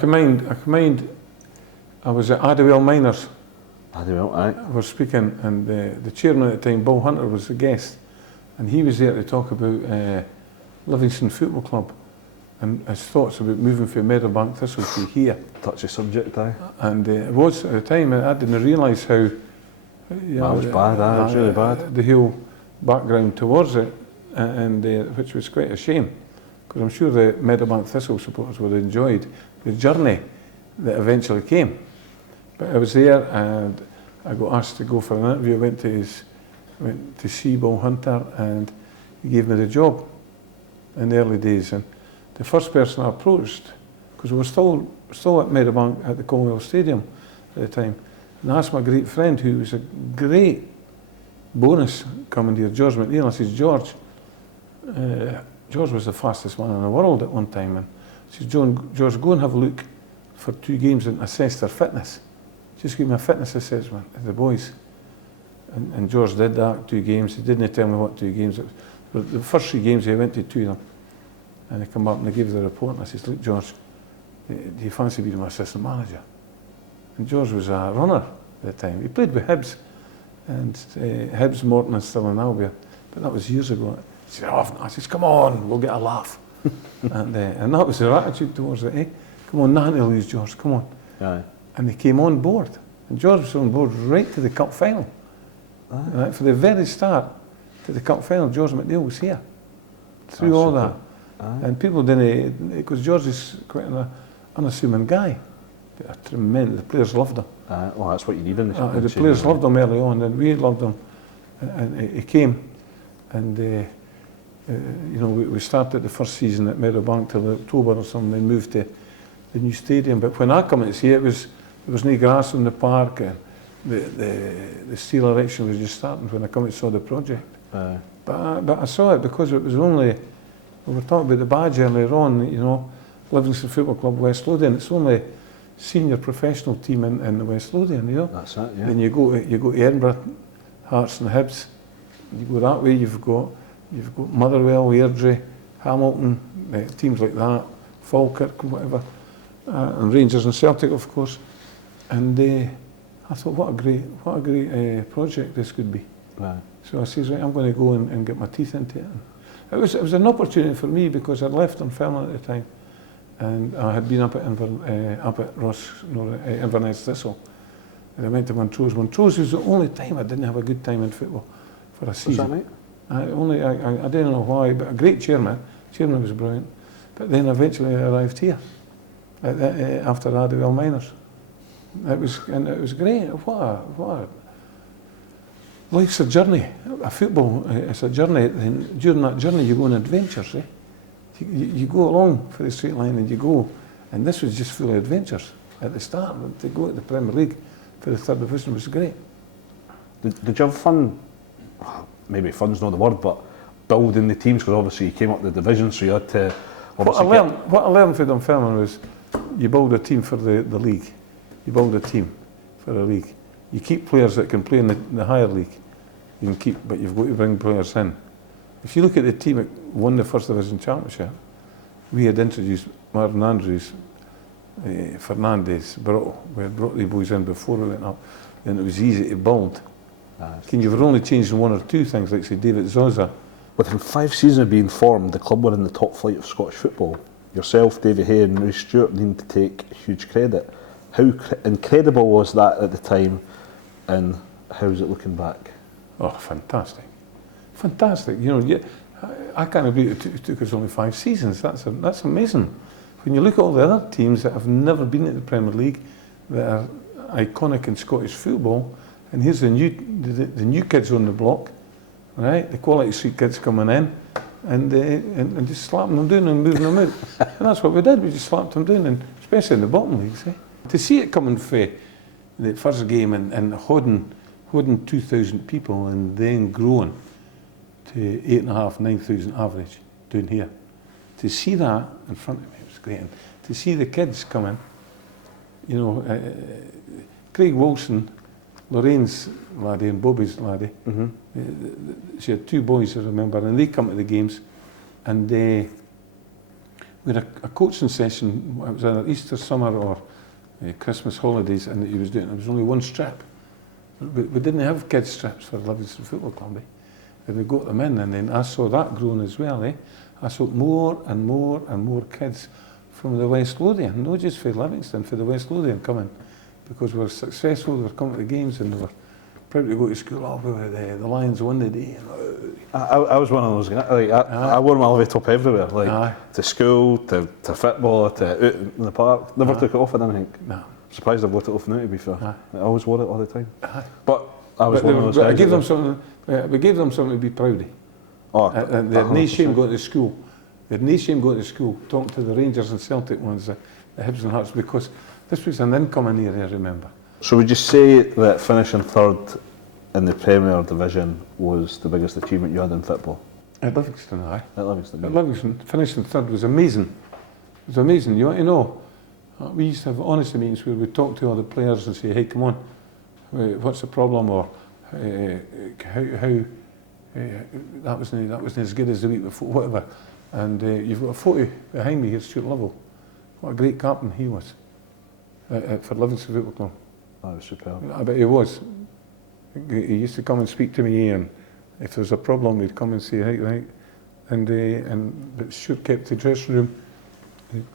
can mind, I was at Adderwell Miners. Adderwell, aye. I was speaking, and the chairman at the time, Paul Hunter, was the guest, and he was there to talk about Livingston Football Club and his thoughts about moving from Meadowbank Thistle to here. Touchy subject, aye. And it was at the time, I didn't realise how. You know, it was bad, it was really bad. The whole background towards it, and which was quite a shame, because I'm sure the Meadowbank Thistle supporters would have enjoyed the journey that eventually came. But I was there, and I got asked to go for an interview. I went to see Paul Hunter, and he gave me the job in the early days. And the first person I approached, because we were still at Meadowbank at the Commonwealth Stadium at the time, and I asked my great friend, who was a great bonus coming here, George McNeil. I says, George was the fastest man in the world at one time, and I says, George, go and have a look for 2 games and assess their fitness. Just give me a fitness assessment of the boys. And George did that, 2 games. He didn't tell me what 2 games it was. But the first 3 games, he went to 2 of them. And he come up and they gave the report, and I says, look, George, do you fancy being my assistant manager? And George was a runner at the time. He played with Hibs, and Hibs, Morton and Stirling Albion, but that was years ago. He said, oh, I says, come on, we'll get a laugh. and that was their attitude towards it, eh? Come on, nothing to lose, George, come on. Aye. And he came on board, and George was on board right to the cup final. Right, for the very start to the cup final, George McNeil was here through all that. And people didn't, because George is quite an unassuming guy. A tremendous, the players loved him. Well, that's what you need in the players loved him early on, and we loved him. And he came, and you know, we started the first season at Meadowbank till October or something, then moved to the new stadium. But when I come to see it, there was no grass in the park, and the steel erection was just starting when I come and saw the project. But I saw it because it was only, we were talking about the badge earlier on, you know, Livingston Football Club, West Lothian. It's only senior professional team in the West Lothian, you know. That's it, yeah. Then you go to Edinburgh, Hearts and Hibs. You go that way, you've got Motherwell, Airdrie, Hamilton, teams like that, Falkirk, whatever, and Rangers and Celtic, of course. And I thought, what a great project this could be. Right. So I says, right, I'm going to go and get my teeth into it. It was an opportunity for me because I'd left Dunfermline at the time, and I had been up at Inverness Thistle, and I went to Montrose. Montrose was the only time I didn't have a good time in football for a season. Was that right? I didn't know why, but a great chairman. Chairman was brilliant. But then eventually I arrived here after Adderwell Miners. It was great. What a life's a journey. A football is a journey, and during that journey you go on adventures. Eh? You go along for the straight line and you go, and this was just full of adventures at the start. To go to the Premier League for the 3rd division was great. Did you have fun? Maybe fun's not the word, but building the teams, because obviously you came up the division, so you had to. What I learned from Dunfermline was you build a team for the league. You build a team for the league. You keep players that can play in the higher league. You can keep, but you've got to bring players in. If you look at the team that won the 1st Division Championship, we had introduced Martin Andrews, Fernandez, we had brought the boys in before we went up, and it was easy to build. You were only changing 1 or 2 things, like say David Zoza. Within 5 seasons of being formed, the club were in the top flight of Scottish football. Yourself, Davy Hay and Roy Stewart need to take huge credit. How incredible was that at the time, and how's it looking back? Oh, fantastic. Fantastic. You know, I can't believe it took us only 5 seasons. That's amazing. When you look at all the other teams that have never been at the Premier League, that are iconic in Scottish football, and here's the new kids on the block, right? The Quality Street kids coming in, and just slapping them down and moving them out. And that's what we did. We just slapped them down, and especially in the bottom leagues. Eh? To see it coming for the first game and holding 2,000 people and then growing to 8,500, 9,000 average down here. To see that in front of me was great. And to see the kids come in, you know, Craig Wilson, Lorraine's laddie and Bobby's laddie, she had 2 boys, I remember, and they come to the games, and we had a coaching session. It was either Easter, summer, or Christmas holidays, and he was doing. There was only one strip. We didn't have kids strips for Livingston Football Club. And we got them in, and then I saw that growing as well. I saw more and more and more kids from the West Lothian, not just for Livingston, for the West Lothian coming, because we were successful. They were coming to the games, and they were proud to go to school. Oh, the Lions won the day. I was one of those guys. Like, I wore my Livi top everywhere, like to school, to football, to out in the park. Never took it off. I didn't think. No. Surprised I've got it off now, to be fair. I always wore it all the time. But I was one of those guys. I gave them something. We gave them something to be proud of. Oh, and they had no shame going to school. They had no shame going to school, talking to the Rangers and Celtic ones, the Hibs and Hearts, because this was an incoming era, I remember. So would you say that finishing third in the Premier Division was the biggest achievement you had in football? At Livingston, aye. At Livingston. At Livingston, finishing third was amazing. It was amazing. You want to know, we used to have honesty meetings where we'd talk to all the players and say, hey, come on, what's the problem, or how that wasn't as good as the week before, whatever. And you've got a photo behind me here, Stuart Lovell. What a great captain he was for Livingston Football Club. That was superb. I bet he was. He used to come and speak to me, and if there was a problem, he'd come and say, right. And Stuart kept the dressing room.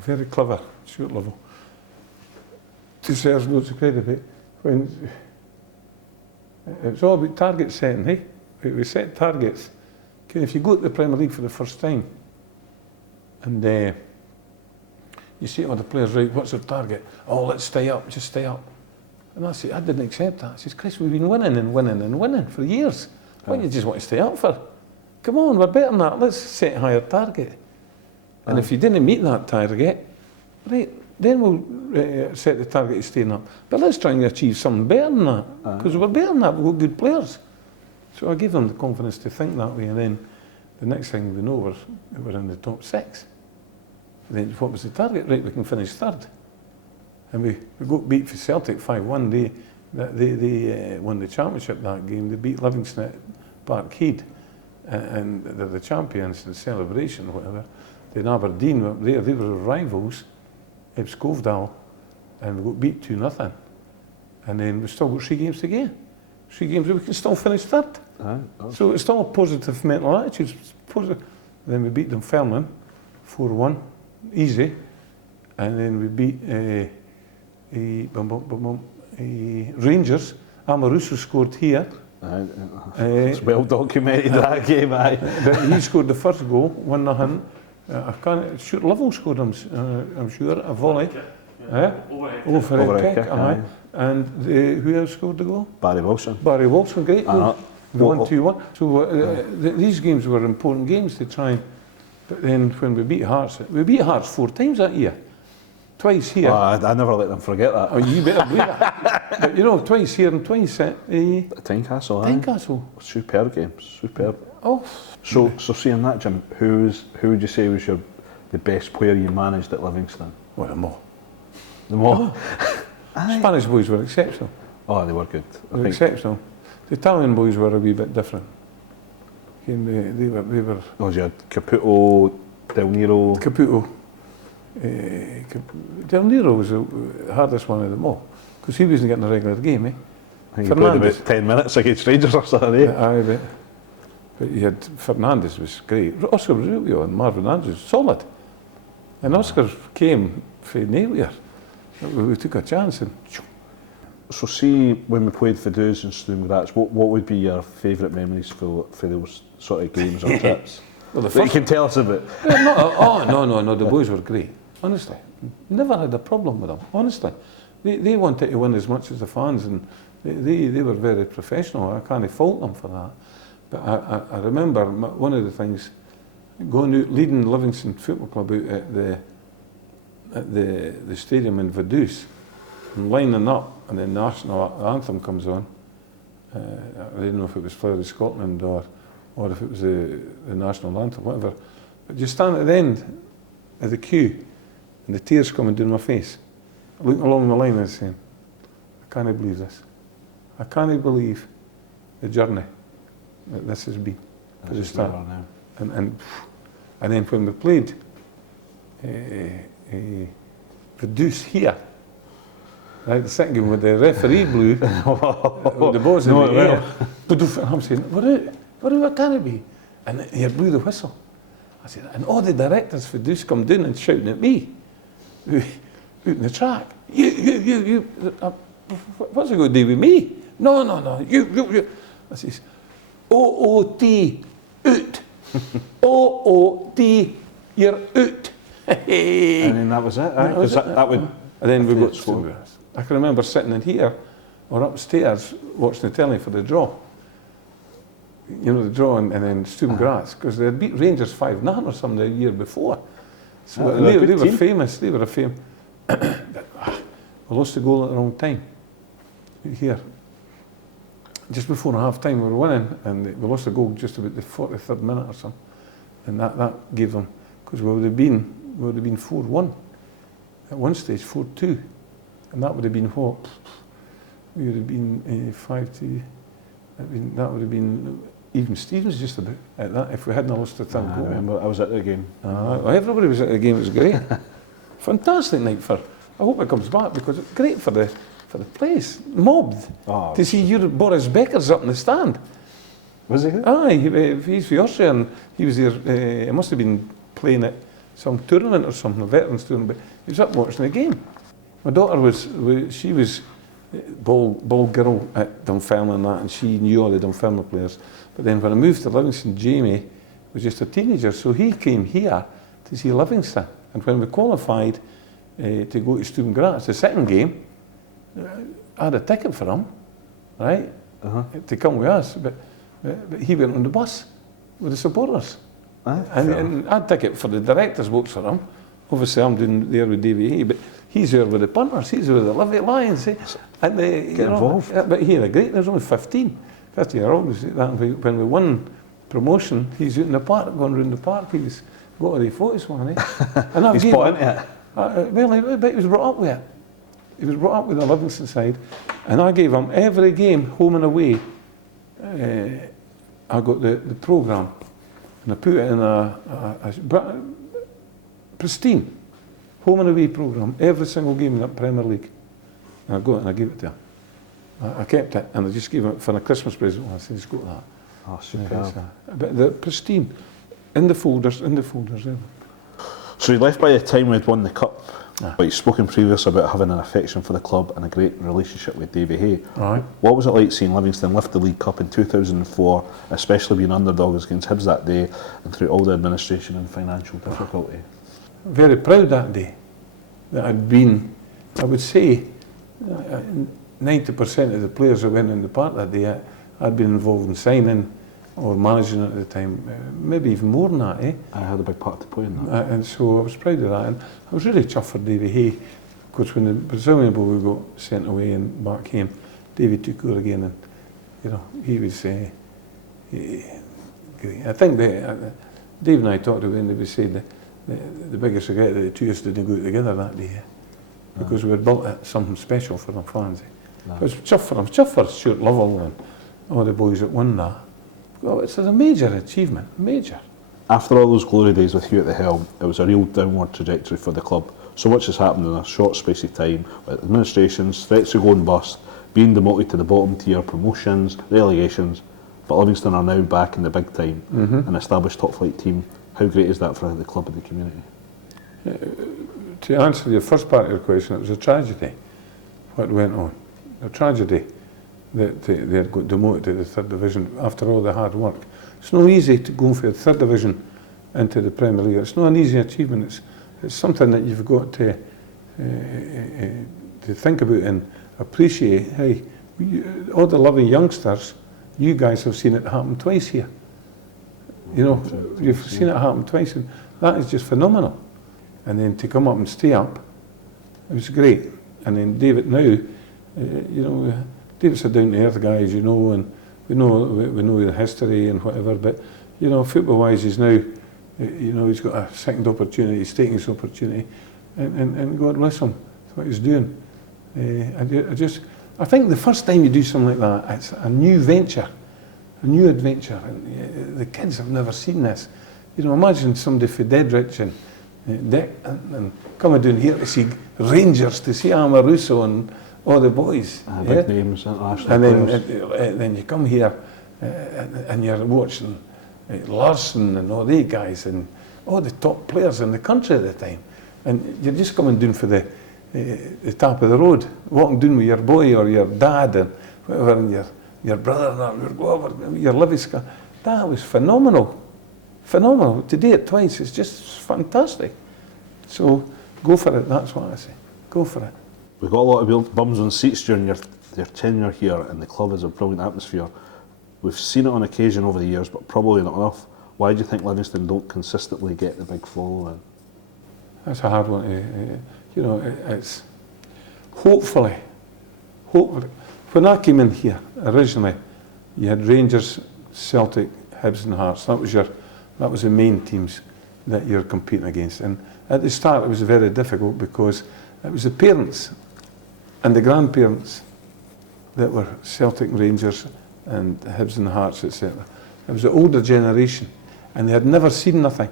Very clever, Stuart Lovell. Deserves loads of credit. When it was all about target setting, hey? We set targets. Okay, if you go to the Premier League for the first time, and you say to the players, right, what's their target? Oh, let's stay up, just stay up. And I said, I didn't accept that. I said, Chris, we've been winning and winning and winning for years. What do you just want to stay up for? Come on, we're better than that. Let's set a higher target. And if you didn't meet that target, right, then we'll set the target of staying up. But let's try and achieve something better than that, because we're better than that. We've got good players. So I gave them the confidence to think that way, and then the next thing we know, we're in the top 6. And then what was the target? Right, we can finish third. And we got beat for Celtic 5-1. They won the championship that game. They beat Livingston at Parkhead, and they're the champions in celebration or whatever. Then Aberdeen, they were rivals, Hibs Covedale, and we got beat 2-0. And then we still got 3 games to go. 3 games, we can still finish third. So it's still a positive mental attitude. Positive. Then we beat them Fairman 4-1, easy. And then we beat Rangers. Amaruso scored here. It's well documented, that game. But he scored the first goal, 1-0. I can't. Stuart Lovell scored him, I'm sure, a volley. Overhead kick. And who else scored the goal? Barry Wilson. Barry Wilson, great goal. The 1-2-1. So these games were important games to try and. But then when we beat Hearts 4 times that year. Twice here. Oh, I never let them forget that. Oh, you better believe that. But you know, twice here and twice at Tynecastle. Tynecastle. Superb game, superb. Oh. So seeing that, Jim, who would you say was the best player you managed at Livingston? Well, the more. The more. Spanish boys were exceptional. Oh, they were good. They were exceptional. The Italian boys were a wee bit different. They were. Oh, you had Caputo, Del Nero. Caputo. Del Nero was the hardest one of them all, because he wasn't getting a regular game, eh? I think he played about 10 minutes against Rangers or something, eh? Aye, but you had Fernandes was great. Oscar Rubio and Marvin Andrews, solid. And Oscar came from nowhere. We took a chance. And so see, when we played Vaduz and Sturm Graz, what would be your favourite memories for those sort of games or trips? Well, that you can tell us about. No, the boys were great. Honestly, never had a problem with them. Honestly, they wanted to win as much as the fans, and they were very professional. I can't fault them for that. But I remember one of the things, going out, leading Livingston Football Club out at the stadium in Vaduz, and lining up, and the national anthem comes on. I didn't know if it was Flower of Scotland or if it was the national anthem, whatever. But you stand at the end of the queue, and the tears coming down my face. Looking along the line and saying, I can't believe this. I can't believe the journey that this has been for the start. And then when we played produce here. Right, the second game with the referee blew, the ball's in the air. And I'm saying, what can it be? And he blew the whistle. I said, and all the directors for this come down and shouting at me, out in the track. What's it going to do with me? No, you. I says, OOT, out. OOT, you're out. And then that was it, right? That would. And then we got Stupid Grass. I can remember sitting in here or upstairs watching the telly for the draw. You know, the draw and then Stupid Grass, because they had beat Rangers 5-0 or something the year before. So they were famous. They were famous. We lost the goal at the wrong time. Here. Just before half time we were winning, and we lost the goal just about the 43rd minute or something. And that gave them, because we would have been 4-1. At one stage, 4-2. And that would have been what? We would have been 5-2. That would have been even Stevens just about at that, if we hadn't lost the third goal. I remember, I was at the game. Everybody was at the game, it was great. Fantastic night for, I hope it comes back, because it's great for the place. Mobbed. To see Boris Becker's up in the stand. Was he here? Aye, he's for Austria, and he was there, he must have been playing at some tournament or something, a veterans tournament, but he was up watching the game. My daughter she was ball girl at Dunfermline and that, and she knew all the Dunfermline players. But then when I moved to Livingston, Jamie was just a teenager, so he came here to see Livingston. And when we qualified to go to Stupid Grass, the second game, I had a ticket for him, right, to come with us, but he went on the bus with the supporters. And I had a ticket for the director's box for him. Obviously, I'm doing there with DVA, but he's there with the punters, he's with the Lions. And they get involved. But he had a great, there's only 50-year-olds. When we won promotion, he's out in the park, going around the park. He's got all the photos, man. And he's bought into it. But he was brought up with it. He was brought up with the Livingston side, and I gave him every game, home and away. I got the programme, and I put it in a pristine home and away programme, every single game in that Premier League. And I got it and I gave it to him. I kept it, and I just gave it for a Christmas present. I said, just got that. Oh, superb. But the pristine, in the folders. Yeah. So you left by the time we'd won the Cup, but you've spoken previous about having an affection for the club and a great relationship with Davy Hay. Right. What was it like seeing Livingston lift the League Cup in 2004, especially being underdogs against Hibs that day and through all the administration and financial difficulty? Very proud that day that I'd been, I would say, 90% of the players that went in the park that day, I'd been involved in signing or managing at the time, maybe even more than that, eh? I had a big part to play in that. And so I was proud of that, and I was really chuffed for Davy Hay, because when the Brazilian boy got sent away and back came, Davy took over again, and you know, he was great. I think Dave and I talked about it, and we said that the biggest regret that the two of us didn't go together that day, because we had built something special for the fans. I was chuffed for them, chuffed for Stuart Lovell and all the boys that won that. Well, it's a major achievement, major. After all those glory days with you at the helm, it was a real downward trajectory for the club. So much has happened in a short space of time, with administrations, threats of going bust, being demoted to the bottom tier, promotions, relegations, but Livingston are now back in the big time, an established top flight team. How great is that for the club and the community? To answer your first part of your question, it was a tragedy what went on. A tragedy that they had got demoted to the third division after all the hard work. It's not easy to go from the third division into the Premier League. It's not an easy achievement. It's something that you've got to think about and appreciate. Hey, all the loving youngsters, you guys have seen it happen twice here. You know, you've seen it happen twice, and that is just phenomenal. And then to come up and stay up, it was great. And then David now, you know, David's a down-to-earth guy, as you know, and we know the history and whatever, but, you know, football-wise, he's now, you know, he's got a second opportunity, he's taking his opportunity, and God bless him, that's what he's doing. I think the first time you do something like that, it's a new venture, a new adventure, and the kids have never seen this. You know, imagine somebody for dead rich and and coming down here to see Rangers, to see Amaruso and all the boys. Big names, international and players. then you come here and you're watching Larson and all these guys and all the top players in the country at the time. And you're just coming down for the top of the road, walking down with your boy or your dad and whatever, and your brother and go over, your Livingston. That was phenomenal. Phenomenal. To do it twice is just fantastic. So go for it, that's what I say. Go for it. We've got a lot of bums on seats during your tenure here, and the club has a brilliant atmosphere. We've seen it on occasion over the years, but probably not enough. Why do you think Livingston don't consistently get the big following? That's a hard one to, it's hopefully, when I came in here originally, you had Rangers, Celtic, Hibs and Hearts. That was the main teams that you're competing against. And at the start it was very difficult because it was the parents and the grandparents that were Celtic and Rangers and Hibs and Hearts, etc. It was the older generation, and they had never seen nothing.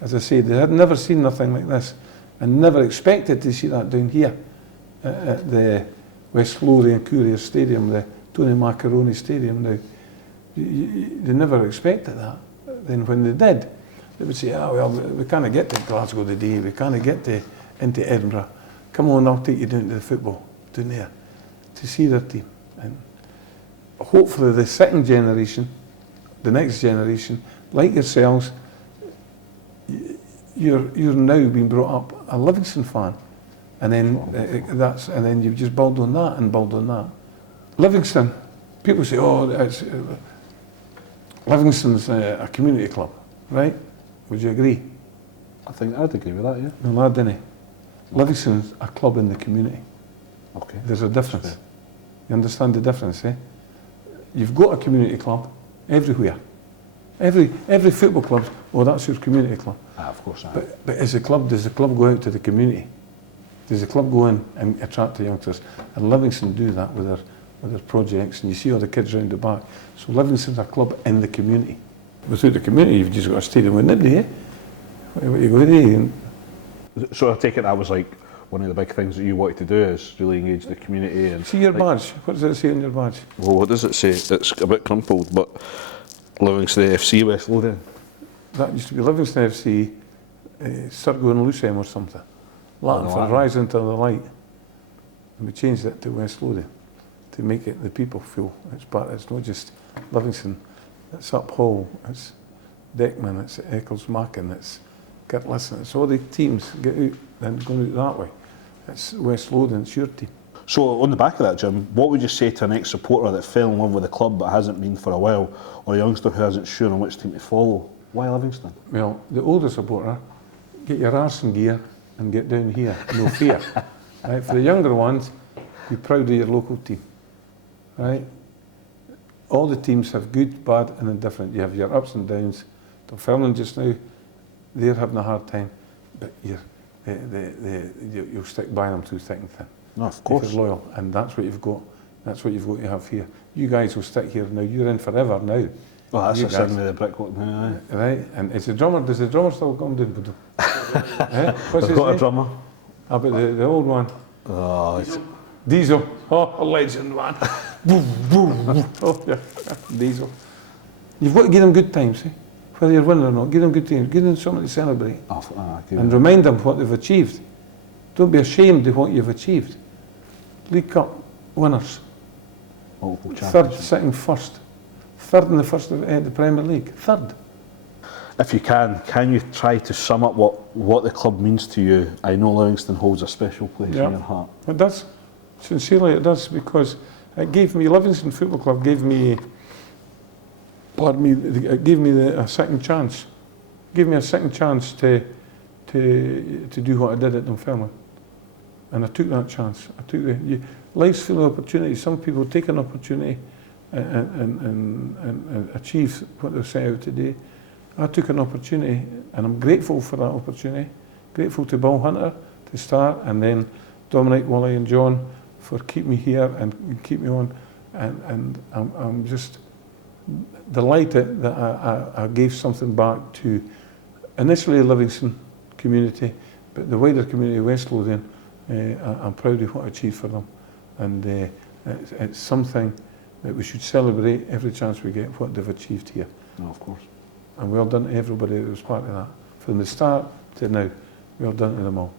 As I say, they had never seen nothing like this, and never expected to see that down here at the West Lothian Courier Stadium, the Tony Macaroni Stadium. Now, they never expected that. Then when they did, they would say, well, we can't get to Glasgow today, we can't get into Edinburgh. Come on, I'll take you down to the football, down there, to see their team. And hopefully the second generation, the next generation, like yourselves, you're now being brought up a Livingston fan. And then and then you've just built on that and built on that. Livingston, people say, Livingston's a community club, right? Would you agree? I think I'd agree with that, yeah. No, I didn't. Livingston's a club in the community. Okay. There's a difference. You understand the difference, eh? You've got a community club everywhere. Every football club, that's your community club. Of course not. But does the club go out to the community? Does the club go in and attract the youngsters? And Livingston do that with their projects, and you see all the kids round the back. So Livingston's a club in the community. Without the community, you've just got a stadium with nobody, eh? What you go there? So I take it that was like one of the big things that you wanted to do is really engage the community. And see your badge. What does it say on your badge? Well, what does it say? It's a bit crumpled, but Livingston FC West Lothian. That used to be Livingston FC, Surgo and Lucem or something. Latin for Rising to the Light. And we changed it to West Lothian to make it the people feel it's not just Livingston, it's Uphall, it's Deckman, it's Eccles-Mackin, it's Kirtlisson, it's all the teams get out and going out that way. It's West Lothian, it's your team. So on the back of that, Jim, what would you say to an ex-supporter that fell in love with the club but hasn't been for a while, or a youngster who hasn't sure on which team to follow? Why Livingston? Well, the older supporter, get your arse in gear and get down here, no fear. Right? For the younger ones, be proud of your local team. Right? All the teams have good, bad and indifferent. You have your ups and downs. Dunfermline just now, they're having a hard time, but you'll stick by them through thick and thin. No, of course. If you're loyal, and that's what you've got. That's what you've got to have here. You guys will stick here now. You're in forever now. Well, that's the thing with the brickwork now, aye. Right, and does the drummer still come down? What's I've got a drummer. How about the old one? Oh, Diesel. Oh, a legend, man. Oh, yeah. Diesel. You've got to give them good times, eh? Whether you're winning or not, give them good times. Give them something to celebrate. And remind them what they've achieved. Don't be ashamed of what you've achieved. League Cup winners. Third, sitting first. Third in the first of the Premier League. Third. If you can you try to sum up what the club means to you? I know Livingston holds a special place in your heart. It does. Sincerely it does, because it gave me, Livingston Football Club gave me, a second chance. Gave me a second chance to do what I did at Dunfermline. And I took that chance. Life's full of opportunities. Some people take an opportunity and achieve what they're set out to do. I took an opportunity, and I'm grateful for that opportunity. Grateful to Bill Hunter to start, and then Dominic, Wally and John for keeping me here and keep me on. And I'm just delighted that I gave something back to initially Livingston community, but the wider community of West Lothian, I'm proud of what I achieved for them, and it's something that we should celebrate every chance we get what they've achieved here. No, of course. And well done to everybody that was part of that. From the start to now, well done to them all.